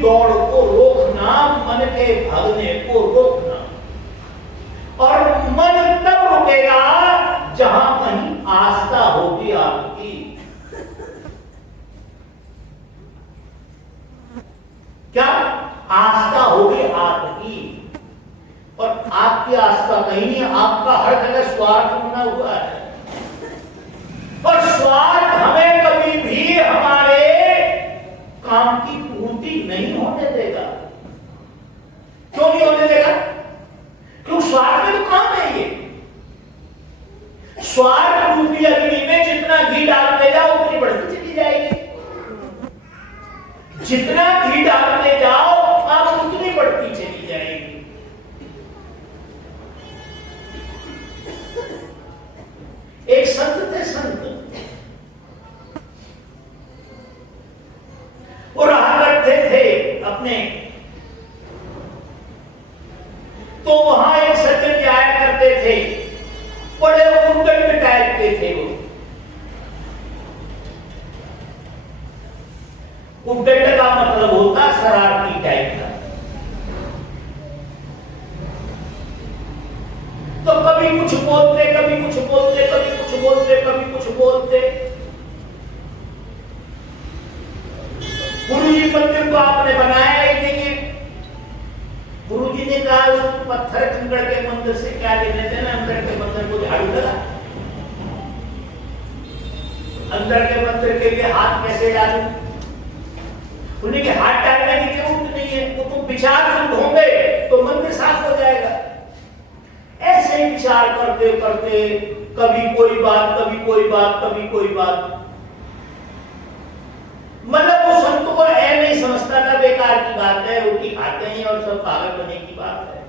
दौड़ को रोकना, मन के भागने को रोकना। और मन तब रुकेगा जहां कहीं आस्था होगी आपकी। क्या आस्था होगी आपकी? और आपकी आस्था कहीं नहीं, आपका हर जगह स्वार्थ बना हुआ है। और स्वार्थ हमें कभी भी हमारे काम की पूर्ति नहीं होने देगा। क्यों नहीं होने देगा? क्योंकि स्वार्थ में तो काम है ये। स्वार्थ रूपी अग्नि में जितना घी डालते जाओ उतनी बढ़ती चली जाएगी। जितना घी डालते जाओ आप उतनी बढ़ती चली जाएगी। एक संत थे, संत वो रहा करते थे अपने, तो वहां एक सज्जन जाया करते थे, बड़े उद्दंड टाइप के थे वो। उद्दंड का मतलब होता शरारती टाइप का। तो कभी कुछ बोलते, कभी कुछ बोलते, कभी कुछ बोलते, कभी कुछ बोलते। गुरुजी मंदिर को आपने बनाया ही नहीं है। गुरुजी ने कहा उस पत्थर कंकड़ के मंदिर से क्या लेने देना, अंदर के मंदिर को झाड़ू लगा। अंदर के मंदिर के लिए हाथ कैसे डालूं? उन्हें के हाथ डालने की जरूरत नहीं है, वो तुम विचार से ढूंढे तो मंदिर साफ हो जाएगा। ऐसे ही विचार करते करते कभी कोई बात, कभी कोई बात, कभी कोई बात, मतलब वो संत को ऐ नहीं समझता था बेकार की बात है, रोटी खाते हैं और सब पागल बनने की बात है।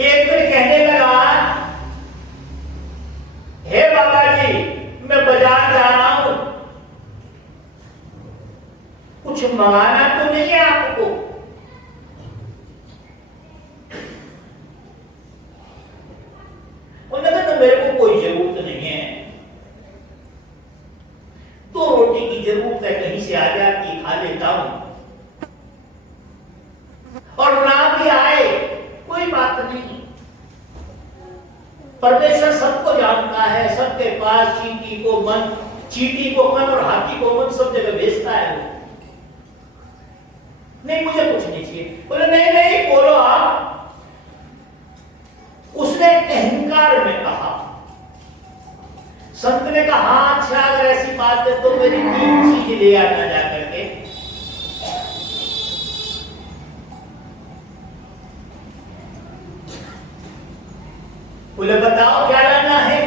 एक दिन कहने लगा, हे बाबा जी मैं बाजार जा रहा हूं, कुछ मंगाना तो नहीं है आपको? उन्होंने कहा मेरे को कोई जरूरत नहीं है, तो रोटी की जरूरत है, कहीं से आ जाती खा लेता हूं, और ना भी आए कोई बात नहीं। परमेश्वर सबको जानता है, सबके पास चींटी को मन, चींटी को मन और हाथी को मन सब जगह भेजता है वो। नहीं मुझे कुछ नहीं चाहिए। बोले नहीं नहीं बोलो आप। उसने अहंकार में कहा। संत ने कहा अच्छा अगर ऐसी बात है तो मेरी 3 चीज ले आना जा करके। बोले बताओ क्या लाना है?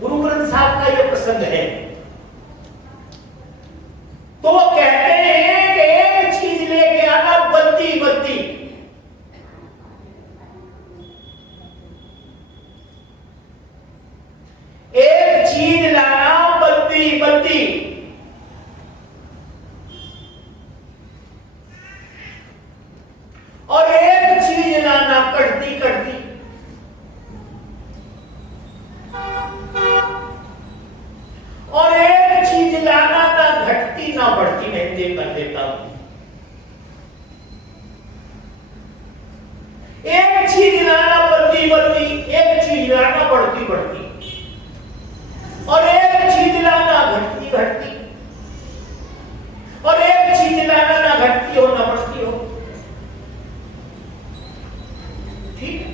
गुरु ग्रंथ साहब का यह प्रसंग है। तो वो कहते हैं कि एक चीज लेके आना, बत्ती बत्ती। एक चीज लाना, बत्ती बत्ती। और एक चीज लाना, कटती कटती। और एक चीज लाना, ना घटती ना बढ़ती। मैं हिंदी कर देता हूं। एक चीज लाना बढ़ती बढ़ती, एक चीज लाना बढ़ती बढ़ती, और एक चीज लाना घटती घटती, और एक चीज लाना ना घटती हो ना बढ़ती हो। ठीक है?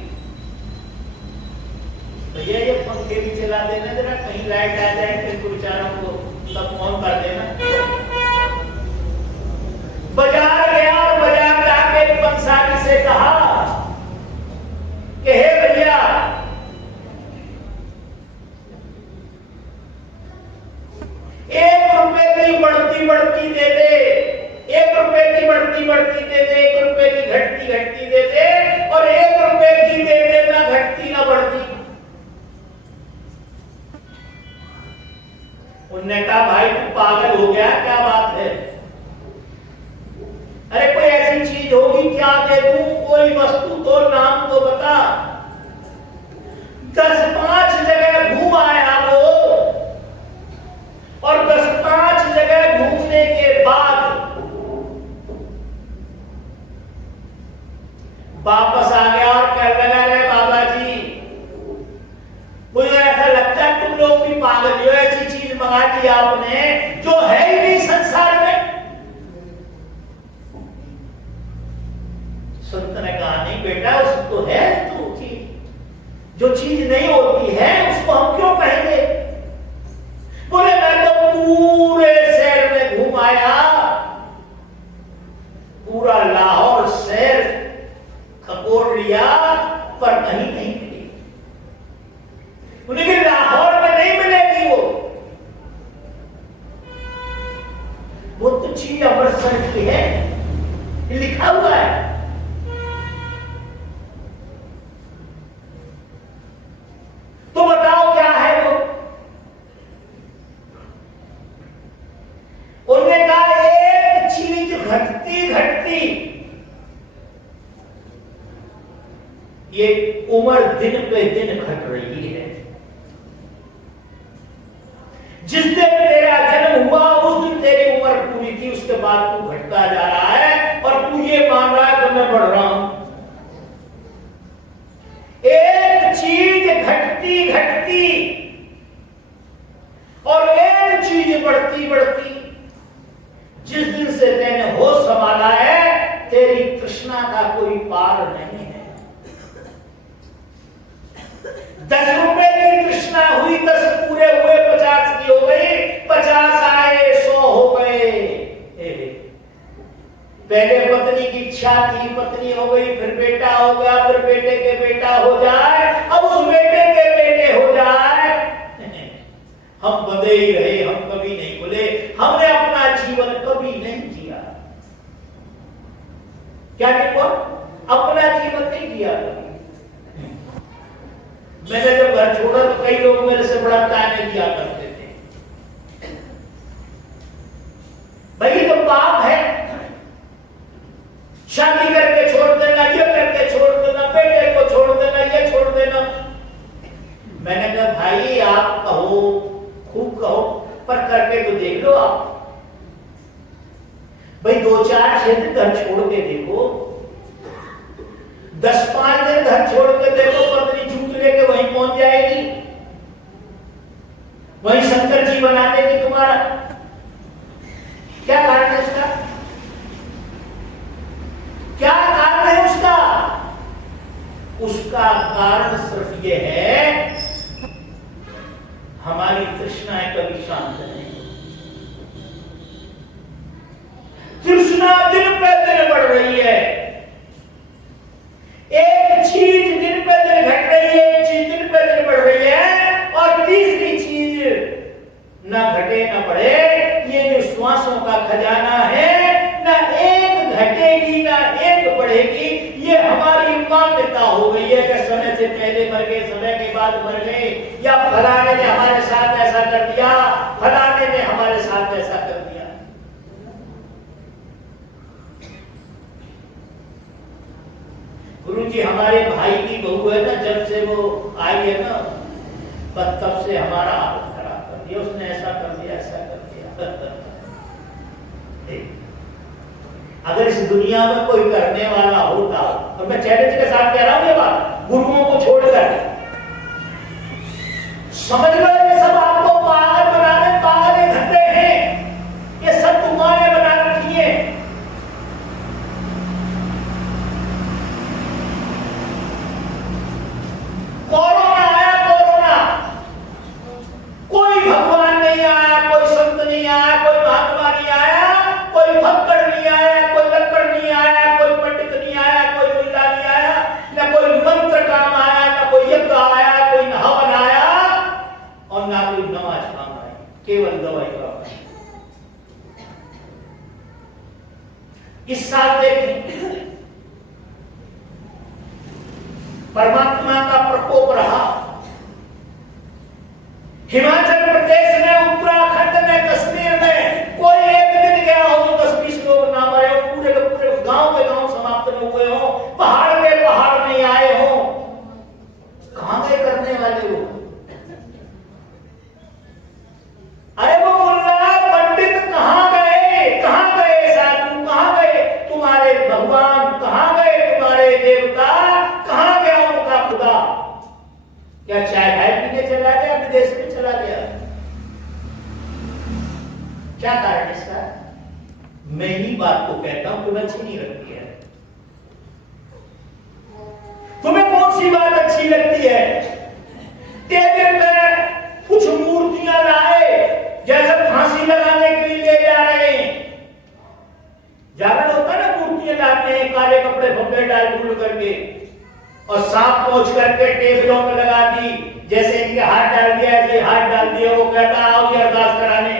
तो ये पंखे भी चला देना जरा, कहीं लाइट आ जाए फिर बेचारों को सब ऑन कर देना। बाजार गया और बाजार जाके पंसारी से कहा कि हे भैया ₹1 की बढ़ती बढ़ती दे दे, ₹1 की बढ़ती बढ़ती दे दे, ₹1 की घटती घटती दे दे, और ₹1 की दे दे, ना घटती ना बढ़ती। उन्होंने कहा भाई तू पागल हो गया, क्या बात है? अरे कोई ऐसी चीज होगी क्या दे दूं, कोई वस्तु तो नाम तो बता। 10-5 जगह घूम आया वो, और मुझे ऐसा लगता है तुम लोग भी पागल हो, ऐसी चीज मंगा दी आपने जो है ही नहीं संसार में। संत ने कहा नहीं बेटा, उसको है तो चीज, जो चीज नहीं होती है उसको हम क्यों कहेंगे। बोले मैं तो पूरे शहर में घूम आया, पूरा लाहौर शहर खकोर लिया, पर कहीं नहीं मिली। उन्हें लाहौर में नहीं मिलेगी वो तो चीज अमृतसर की है, लिखा हुआ है। तो बताओ क्या है वो। उन्होंने कहा एक चीज घटती घटती ये उम्र दिन पे दिन घट रही है। जिस दिन तेरा जन्म हुआ उस दिन तेरी उम्र पूरी थी, उसके बाद तू घटता जा रहा है और तू ये मान रहा है कि मैं बढ़ रहा हूं। एक चीज घटती घटती और एक चीज बढ़ती बढ़ती। जिस दिन से तेने होश संभाला है तेरी तृष्णा का कोई पार नहीं है। 10 रुपए की तृष्णा हुई, 10 पूरे हुए, 50 की हो गई, 50 आए 100 हो गए। पहले पत्नी की इच्छा थी, पत्नी हो गई, फिर बेटा हो गया, फिर बेटे के बेटा हो जाए, अब उस बेटे के बेटे हो जाए। हम बंधे ही रहे, हम कभी नहीं बोले, हमने अपना जीवन कभी नहीं जिया। क्या देखो, अपना जीवन नहीं जिया कभी। मैंने जब घर छोड़ा तो कई लोग मेरे से बड़ा ताने दिया करते थे, भाई तो पाप है, शादी करके छोड़ देना, ये करके छोड़ देना, बेटे को छोड़ देना, ये छोड़ देना। मैंने कहा भाई आप कहो, खूब कहो, पर करके तो देख लो आप। भाई 2-4 दिन घर छोड़ के देखो, 10-5 दिन घर छोड़ के देखो, पत्नी जूत लेके वहीं पहुंच जाएगी, वहीं शंकर जी बना देगी तुम्हारा। क्या कारण है उसका? क्या कारण है उसका? उसका कारण सिर्फ ये है हमारी तृष्णाएं कभी शांत नहीं। तृष्णा दिन पे दिन बढ़ रही है, एक चीज दिन पे दिन घट रही है, एक चीज दिन पे दिन बढ़ रही है, और तीसरी चीज ना घटे ना बढ़े। ये जो श्वासों का खजाना है, ना एक घटेगी ना एक बढ़ेगी। ये हमारी मान्यता हो गई है कि समय से पहले मर गए, समय के बाद मर गए, या फलाने ने हमारे साथ ऐसा कर दिया, फलाने ने हमारे साथ ऐसा कर दिया। गुरुजी हमारे भाई की बहू है ना, जब से वो आई है ना, तब से हमारा हालत खराब कर दिया, उसने ऐसा कर दिया, ऐसा कर दिया। अगर इस दुनिया में कोई करने वाला होता, और मैं चैलेंज के साथ कह रहा हूं ये बात, गुरुओं को छोड़कर, समझ लो ये सब आपको पागल बनाने, पागल धंधे हैं, ये सब तुम्हारे बना रखी है। कोरोना आया, कोरोना, कोई भगवान नहीं आया, कोई संत नहीं आया, कोई महात्मा नहीं आया, कोई भक्कड़ नहीं आया, कोई लक्कड़ नहीं आया, कोई पंडित नहीं आया, कोई मुल्ला नहीं आया, ना कोई मंत्र काम आया, ना कोई यज्ञ आया, कोई हवन आया, और ना कोई नमाज काम आई, केवल दवाई काम आई। इस साल देखिए परमात्मा का प्रकोप रहा। हिमाचल प्रदेश में, उत्तराखंड में, कश्मीर में कोई एक दिन गया हो तो 10-20 लोग ना मरे हो, पूरे के पूरे गांव के गांव समाप्त न हुए हो, पहाड़ के पहाड़ नहीं आए हो। कहां गए करने वाले वो? अरे वो मुल्ला पंडित कहां गए, कहां गए साधु, कहां गए तुम्हारे भगवान, कहां गए तुम्हारे देवता, कहां गया उनका खुदा? क्या चाय भाई पीने क्या कारण इसका? मैं ही बात को कहता हूं, तुम्हें अच्छी नहीं लगती है। तुम्हें कौन सी बात अच्छी लगती है? टेबल में कुछ मूर्तियां लाए, जैसे फांसी लगाने के लिए ले जा रहे हैं। जागरण होता है ना, मूर्तियां लाते हैं काले कपड़े फपड़े डाल फूल करके, और सांप पहुंच करके टेबलों में लगा दी, जैसे इनके हाथ डाल दिया ऐसे हाथ डाल दिया। वो कहता आओ ये अरदास कराने,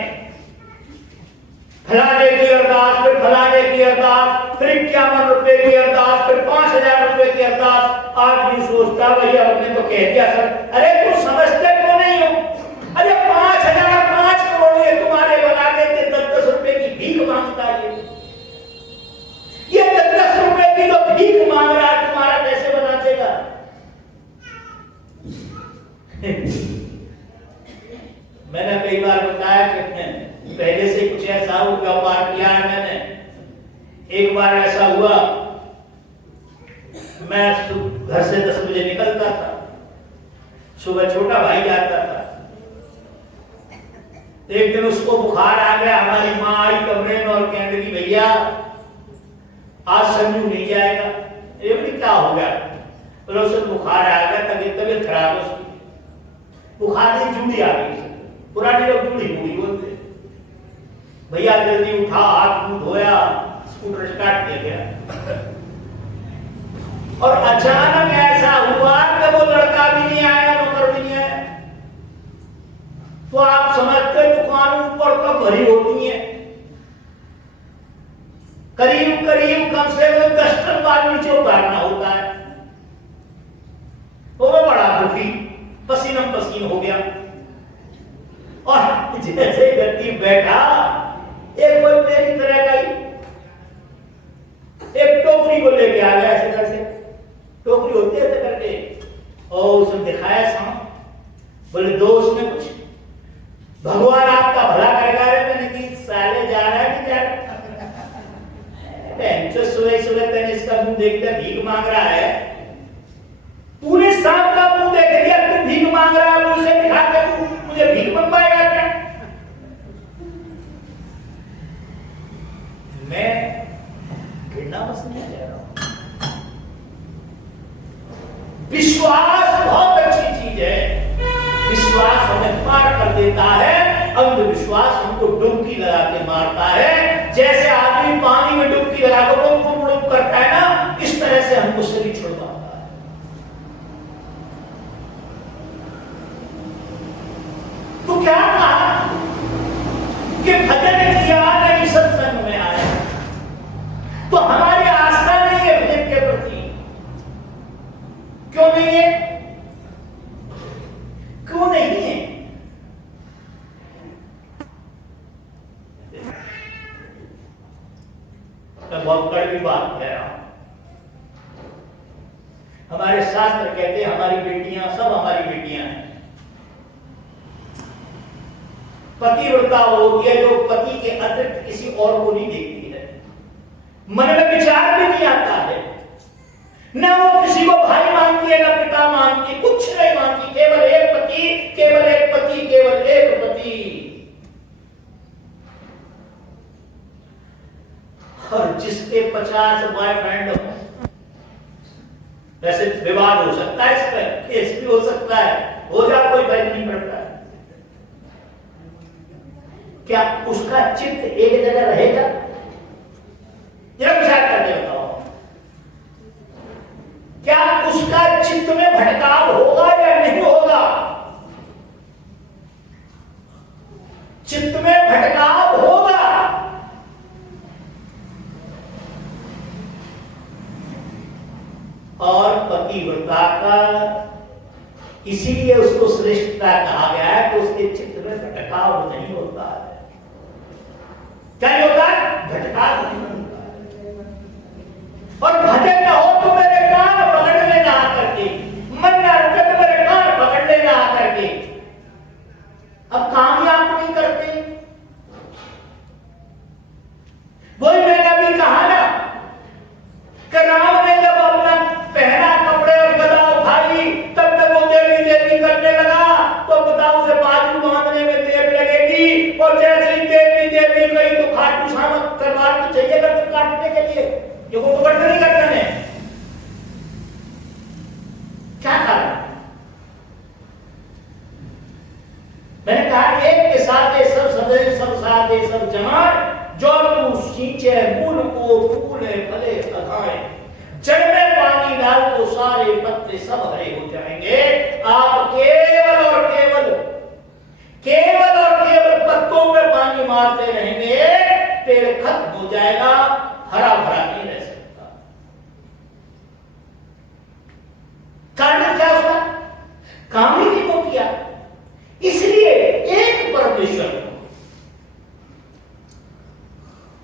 फलाने की अरदास, फिर फलाने की अरदास, फिर 51 रुपए की अरदास, फिर 5000 रुपए की अरदास। आदमी सोचता भैया हमने तो कह दिया सर। अरे तुम समझते क्यों नहीं हो? अरे 5000 5 करोड़ ये तुम्हारे बना देते, 10-10 रुपए की भीख मांगता है। ये 10-10 रुपए की तो भीख मांग रहा है, तुम्हारा कैसे बना देगा? मैंने कई बार बताया कि पहले से कुछ ऐसा हो व्यापार किया है मैंने। एक बार ऐसा हुआ, मैं घर से 10 बजे निकलता था, सुबह छोटा भाई जाता था। एक दिन उसको बुखार आ गया, हमारी माँ आई कमरे में और कहने लगी भैया आज संजू नहीं जाएगा। ये भी क्या हो गया? तो उसे बुखार आ गया, तबीयत खराब है उसकी। बुखार नहीं, जूड़ी आ गई। पुराने लोग जूड़ी बूढ़ी बोलते। भैया जल्दी उठा, हाथ मुंह धोया, स्कूटर स्टार्ट किया गया, और अचानक ऐसा हुआ कि वो लड़का भी नहीं आया, नौकर भी नहीं आया। तो आप समझते दुकान ऊपर कब भरी होती है, करीब करीब कम से कम 10 टन माल नीचे उतारना होता है। तो वो बड़ा दुखी, पसीनम पसीन हो गया। और जैसे गद्दी बैठा, एक कोई मेरी तरह का ही एक टोकरी को लेके आ गया, ऐसे करके टोकरी होती है ऐसे करके, और उसने दिखाया सांप। बोले दो उसमें कुछ, भगवान आपका भला करेगा। रे मैंने कि साले जा रहा है कि जा रहा? सुबह सुबह तेने इसका मुंह देख लिया, भीख मांग रहा है। तूने सांप का मुंह देख लिया, तू भीख मांग रहा है, उसे दिखा के तू मुझे भीख मंगवाएगा क्या? मैं घृणा बस नहीं कह रहा हूं। विश्वास बहुत अच्छी चीज है। विश्वास हमें पार कर देता है, अंधविश्वास हमको डुबकी लगा के मारता है। जैसे आदमी पानी में डुबकी लगा कर डुब करता है ना, इस तरह से हमको शरीर छुड़वाता है। तो क्या कहा कि भजन किया नहीं सत्संग में आया, तो हमारी आस्था नहीं है भजन के प्रति। क्यों नहीं है? क्यों नहीं है? मैं बहुत कड़वी बात कह रहा हूं। हमारे शास्त्र कहते हैं हमारी बेटियां सब हमारी बेटियां हैं। पतिव्रता वो होती है जो पति के अतिरिक्त किसी और को नहीं देखती है, मन में विचार भी नहीं आता है, न वो किसी को भाई मानती है, न पिता मानती, कुछ नहीं मानती, केवल एक पति, केवल एक पति, केवल एक पति। और जिसके 50 बॉयफ्रेंड हो, वैसे विवाद हो सकता है, इस पर केस भी हो सकता है, हो जा, कोई फर्क नहीं पड़ता। क्या उसका चित्त एक जगह रहेगा? जरा विचार करके बताओ, क्या उसका चित्त में भटकाव होगा या नहीं होगा? चित्त में भटकाव होगा। और पतिव्रता का इसीलिए उसको श्रेष्ठता कहा गया है कि उसके चित्त में भटकाव नहीं होता है। क्या नहीं होता है? भटकाव नहीं होता है। और भजन न हो तो मेरे कान पकड़ लेना करके, मन न रुके तो मेरे कान पकड़ लेना करके। अब कामयाब नहीं करते। वही मैंने अभी कहा ना कि राम ने जब अपना पहना कपड़े और गदा उठाई, तब तक वो देवी देवी करने लगा, तो बताओ उसे बाजू बांधने में देर लगेगी, और जैसे ही देवी देवी करने के लिए, ये वो तो नहीं करते हैं। क्या कारण? मैंने कहा एक के साथ सब सदे सब साधे सब जमाए, जो तू सींचे मूल को फूले फले सधाए, जड़ में पानी डाल तो सारे पत्ते सब हरे हो जाएंगे। आप केवल और केवल पत्तों में पानी मारते रहेंगे, पेड़ खत्म हो जाएगा, हरा भरा नहीं रह सकता। कारण क्या उसका? काम ही नहीं को किया। इसलिए एक परमेश्वर को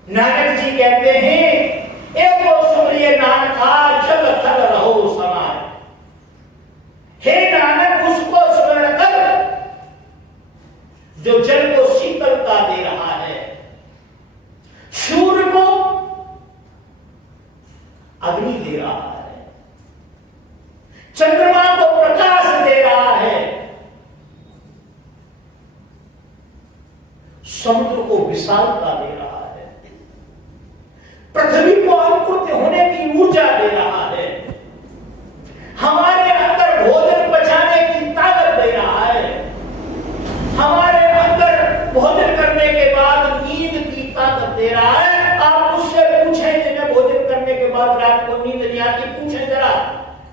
नानक जी कहते हैं, एक वो सुमरिए नानका जल थल रहो समाय। हे नानक, उसको स्मरण कर जो जल को शीतलता दे रहा है, सूर्य को अग्नि दे रहा है, चंद्रमा को प्रकाश दे रहा है, समुद्र को विशालता दे रहा है, पृथ्वी को अंकुरित होने की ऊर्जा दे रहा है, हमारे अंदर भोजन पचाने की ताकत दे रहा है, हमारे अंदर भोजन करने के बाद नींद की ताकत दे रहा है। आप उससे पूछें जिन्हें भोजन करने के बाद रात को नींद नहीं आती, पूछें जरा,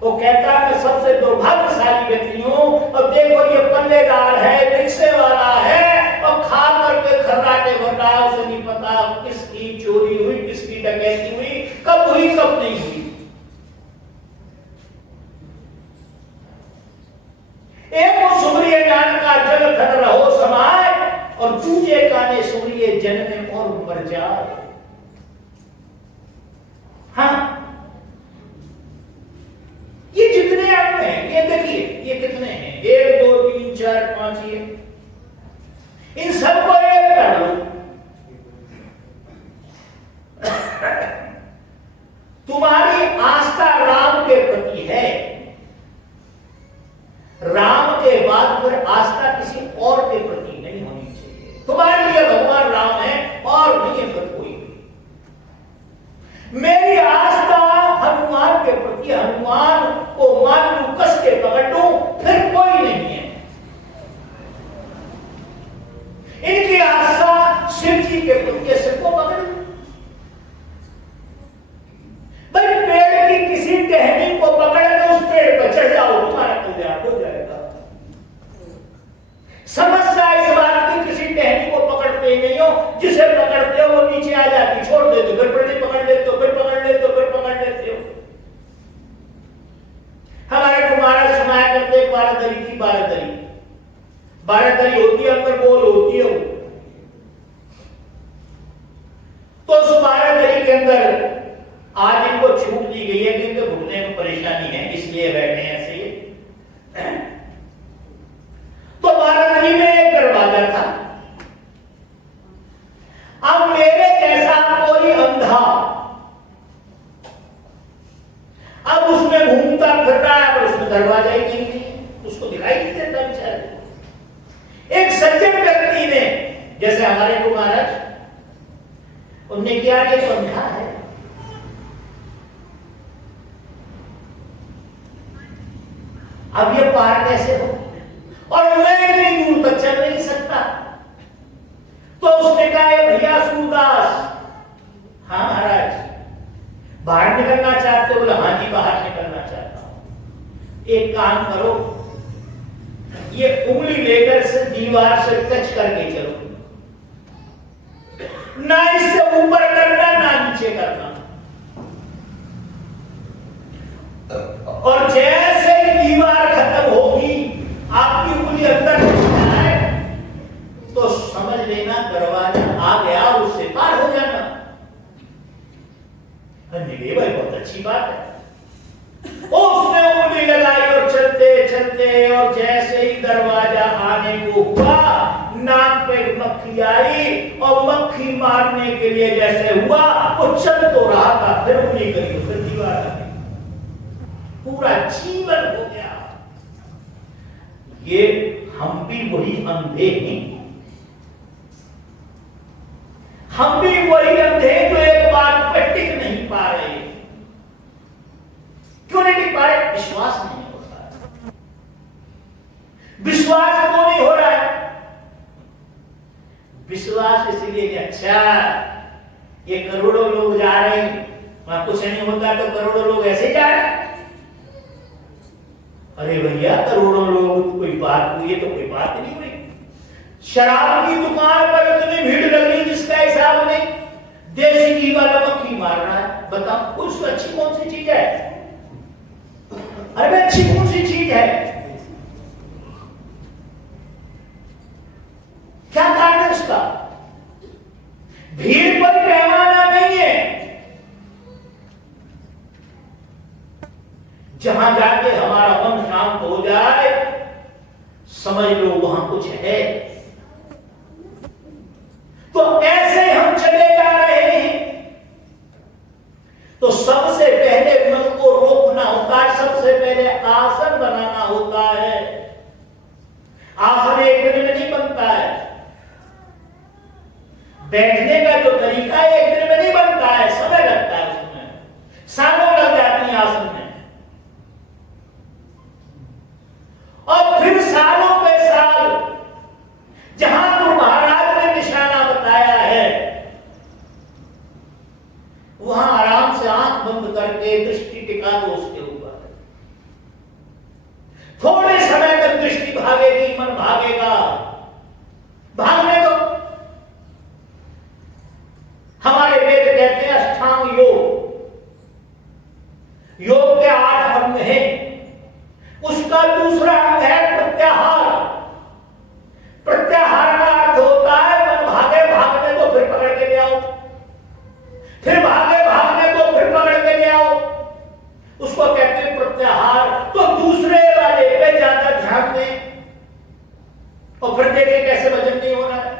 वो कहता है मैं सबसे दुर्भाग्यशाली व्यक्ति हूं। अब देखो ये पल्लेदार है, रिक्शे वाला है, और खा करके खर्राटे भर रहा है, उसे नहीं पता किसकी चोरी हुई, किसकी डकैती हुई, कब हुई कब नहीं हुई। एक वो सुमरिए नानका जल थल रहो समाय, और दूजे काने सुमरिए जन्मे और मर जाए। हाँ, ये जितने अंग हैं, ये देखिए ये कितने हैं, 1 2 3 4 5, ये इन सबको एक कर लो। तुम्हारी आस्था राम के प्रति है, राम के बाद फिर आस्था किसी और के प्रति नहीं होनी चाहिए। तुम्हारे लिए भगवान राम है और नहीं है फिर कोई। मेरी आस्था हनुमान के प्रति, हनुमान को मान लू, कस के पकड़ लू, फिर कोई नहीं है। इनकी आस्था शिव जी के प्रति, शिव को पकड़ लू। भाई पेड़ की किसी टहनी को पकड़ के उस पेड़ पर चढ़ जाओ, तुम्हारा कल्याण हो जाएगा। समस्या इस बात की किसी टहनी को पकड़ते ही नहीं हो, जिसे पकड़ते हो वो नीचे आ जाती, छोड़ देते हो, फिर पकड़ लेते हो, फिर पकड़ लेते हो, फिर पकड़ लेते हो। हमारे कुमार सुनाया करते, बारादरी थी, बारादरी होती है, अंदर गोल होती है वो। तो उस बारादरी के अंदर आज इनको छूट दी गई है, क्योंकि घूमने में परेशानी है, इसलिए बैठे हैं ऐसे। तो बारादरी में एक दरवाजा था। अब मेरे जैसा कोई अंधा अब उसमें घूमता फिर रहा है, पर उसमें दरवाजा ही नहीं, उसको दिखाई नहीं देता बेचारे। एक सज्जन व्यक्ति ने, जैसे हमारे को महाराज, उनने किया ये तो अंधा है, अब ये पार कैसे हो, और मैं इतनी दूर तक चल नहीं सकता। तो उसने कहा भैया सूरदास, हाँ महाराज, बाहर निकलना चाहते हो? बोला हाँ जी बाहर निकलना चाहता हूं। एक काम करो, ये उंगली लेकर से दीवार से टच करके चलो, ना इससे ऊपर करना ना नीचे करना, और जैसे ही दीवार खत्म होगी, आपकी उंगली अंदर जाए तो समझ लेना दरवाजा आ गया, उससे पार हो जाना। भाई बहुत अच्छी बात है। उसने उंगली लगाई और चलते चलते, और जैसे ही दरवाजा आने को हुआ, नाक पे मक्खी आई, और मक्खी मारने के लिए जैसे हुआ, वो चल तो रहा था, फिर उंगली करी, फिर दीवार आ गई, पूरा जीवन हो गया। ये हम भी वही अंधे हैं, हम भी वही अंधे जो एक बात पर टिक नहीं पा रहे। क्यों नहीं टिक पा रहे? विश्वास नहीं होता है। विश्वास क्यों नहीं हो रहा है? विश्वास इसलिए कि अच्छा ये करोड़ों लोग जा रहे हैं, वहां कुछ नहीं होता तो करोड़ों लोग ऐसे जा रहे हैं। अरे भैया करोड़ों लोग कोई बात हुई है तो कोई बात नहीं हुई। शराब की दुकान पर इतनी भीड़ लग रही जिसका हिसाब नहीं, देसी घी वाला मक्खी मार रहा है। बताओ उससे अच्छी कौन सी चीज है? अरे अच्छी कौन सी चीज है? क्या कारण है उसका? भीड़ पर पैमाना नहीं है। जहां जाके हमारा मन शांत हो जाए समझ लो वहां कुछ है। तो ऐसे हम चले जा रहे हैं तो सबसे पहले मन को रोकना होता है, सबसे पहले आसन बनाना होता है। आसन एक दिन में नहीं बनता है, बैठने का जो तरीका है एक दिन में नहीं बनता है, समय लगता है, उसमें सालों लग जाती है आसन में। और फिर सालों पे साल जहां गुरु महाराज ने निशाना बताया है वहां आराम से आंख बंद करके दृष्टि टिका दो उसके ऊपर। थोड़े समय तक दृष्टि भागेगी, मन भागेगा, भागने दो। हमारे वेद कहते हैं अष्टांग योग, योग के 8 अंग हैं, उसका दूसरा अंग है प्रत्याहार। प्रत्याहार का अर्थ होता है मन भागे भागने को फिर पकड़ के ले आओ, फिर भागे भागने को फिर पकड़ के ले आओ, उसको कहते हैं प्रत्याहार। तो दूसरे वाले पे ज्यादा ध्यान दें और फिर देखें कैसे भजन नहीं हो रहा है।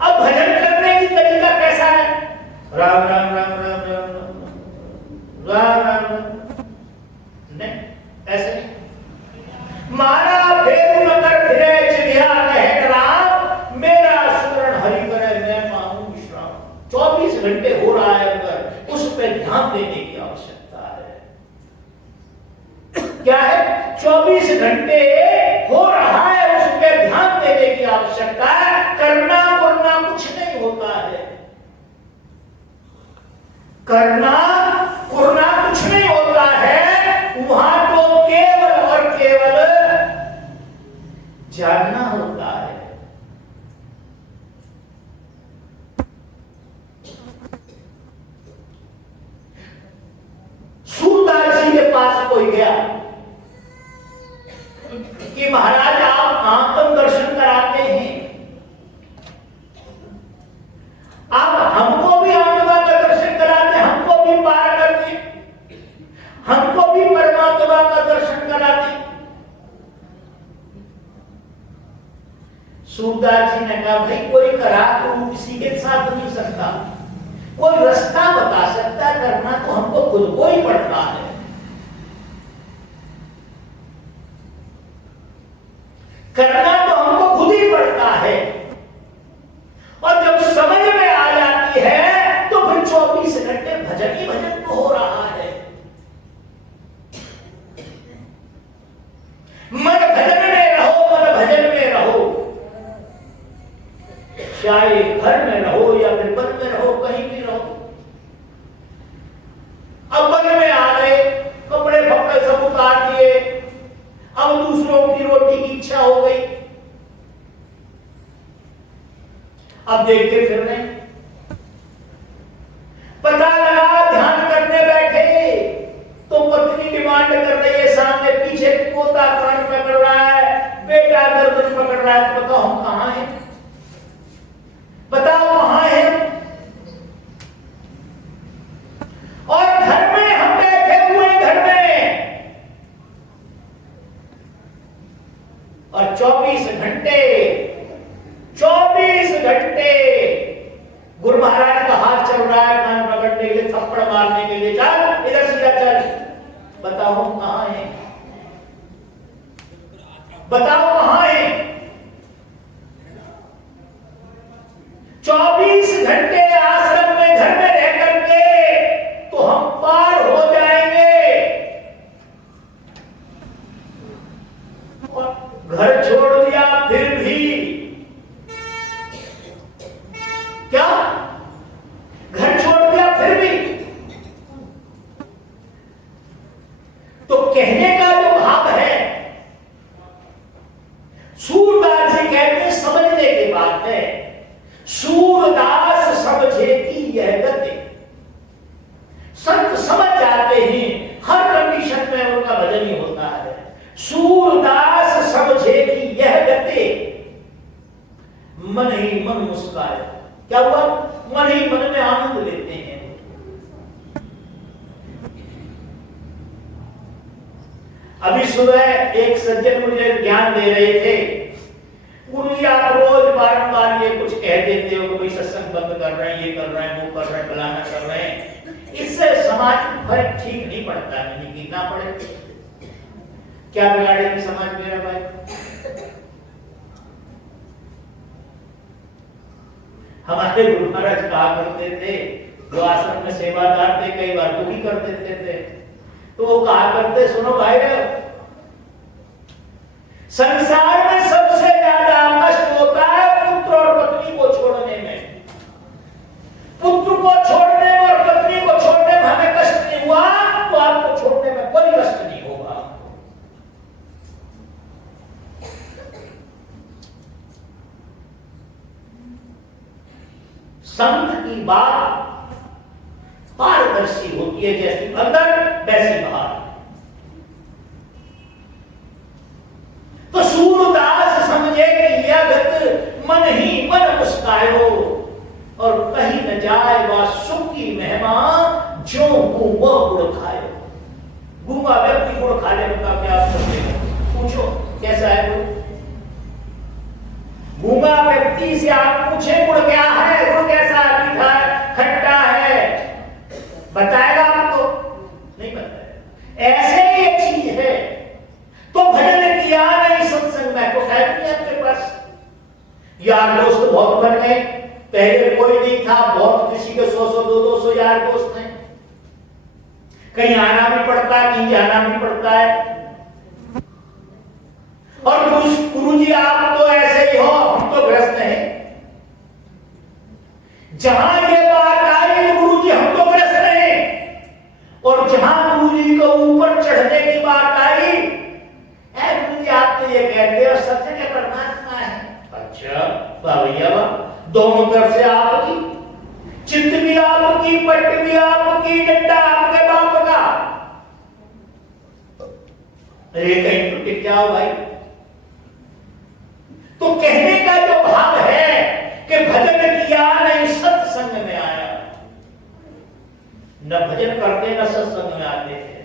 अब भजन करने की तरीका कैसा है? राम राम राम राम राम राम राम राम, नहीं ऐसे नहीं। मारा फेर मकर फिरे चिड़िया कहे राम, मेरा स्मरण हरि करे मैं मानू विश्राम। 24 घंटे हो रहा है अंदर, उस पर ध्यान देने की आवश्यकता है। क्या है? 24 घंटे हो रहा है, उस पर ध्यान देने की आवश्यकता है। करना करना कुछ नहीं होता है, करना करना कुछ नहीं होता है। वहां तो केवल और केवल जानना होता है। सूरदास जी के पास कोई गया कि महाराज आप आत्म दर्शन कराते हैं, आप हमको भी आत्मा का दर्शन कराते, हमको भी पार करते, हमको भी परमात्मा का दर्शन कराते। सूरदास जी ने कहा भाई कोई करा तो किसी के साथ नहीं सकता, कोई रास्ता बता सकता, करना तो हमको खुद को ही पड़ता है। करना तो हमको खुद ही पड़ता है। और जब समझ में आ जाती है तो फिर 24 घंटे भजन ही भजन तो हो रहा है। मन भजन में रहो, मन भजन में रहो, चाहे घर में रहो या फिर वन में रहो, कहीं भी रहो। अब वन में आ गए, कपड़े फपड़े सब उतार दिए, अब दूसरों की रोटी की इच्छा हो गई, अब देखते फिर रहे, पता लगा ध्यान करने बैठे तो पत्नी डिमांड कर रही है, सामने पीछे पोता कान पकड़ रहा है, बेटा गर्दन पकड़ रहा है। तो बताओ हम कहां हैं? बताओ कहां हैं? और घर में हम बैठे हुए, घर में, और 24 घंटे गुरु महाराज का हाथ चल रहा है कान पकड़ने के लिए, थप्पड़ मारने के लिए, चल इधर सीधा चल। बताओ हम कहां हैं? बताओ कहां हैं? 24 घर छोड़ दिया फिर भी क्या, घर छोड़ दिया फिर भी, तो कहने का जो भाव है, सूरदास जी कहते हैं समझने की बात है। सूरदास समझे कि यह गति, संत समझ जाते हैं हर कंडीशन में उनका भजन ही होता है। सूरदास समझे कि यह गति, मन ही मन मुस्काए। क्या हुआ? मन ही मन में आनंद लेते हैं। अभी सुबह एक सज्जन मुझे ज्ञान दे रहे थे, गुरुजी आप रोज बारंबार ये कुछ कह देते हो कि भाई सत्संग बंद कर रहे हैं, ये कर रहे हैं, वो कर रहे हैं, फलाना कर रहे हैं, इससे समाज में फर्क ठीक नहीं पड़ता, नहीं गिरना पड़े। क्या बिगाड़ेगी समाज मेरा भाई? हमारे गुरु महाराज कहा करते थे, जो आश्रम में सेवादार थे कई बार दुखी कर देते थे, तो वो कहा करते, सुनो भाई, संसार में सबसे ज्यादा कष्ट होता है पुत्र और पत्नी को छोड़ने में। पुत्र को छोड़ने में और पत्नी को छोड़ने में हमें कष्ट नहीं हुआ, तो आपको छोड़ने में कोई कष्ट नहीं होगा। संत की बात पारदर्शी होती है, जैसी अंदर वैसी बाहर। तो सूरदास समझे कि यह गत मन ही मन मुस्कायो, और कहीं न जाए वह सुख की महिमा, जो गूंगा गुड़ खाए। गूंगा व्यक्ति गुड़ खा लेने का क्या पूछो कैसा है वो? गूंगा व्यक्ति से आप पूछे गुड़ क्या है, गुड़ कैसा है, मीठा है, खट्टा है, बताएगा आपको? नहीं बताएगा। ऐसे ही एक चीज है, तो भजन किया नहीं सत्संग में, तो है नहीं आपके पास। यार दोस्त बहुत बन गए, पहले कोई नहीं था, बहुत किसी के 100 200 यार दोस्त हैं। कहीं आना भी पड़ता है, कहीं जाना भी पड़ता है। और गुरुजी आप तो ऐसे ही हो, हम तो ग्रस्त हैं। जहां ये बात आई गुरुजी हम तो ग्रस्त हैं, और जहां गुरुजी को ऊपर चढ़ने की बात आई, गुरुजी आप तो ये कहते हो सत्य के परमात्मा है। अच्छा वाह भैया वाह, दोनों तरफ से आपकी, चित्त भी आपकी, पट भी आपकी, डंडा आपके बाप का। अरे कहीं तो टिक जाओ भाई। तो कहने का जो भाव है कि भजन किया नहीं सत्संग में आया, न भजन करते न सत्संग में आते थे।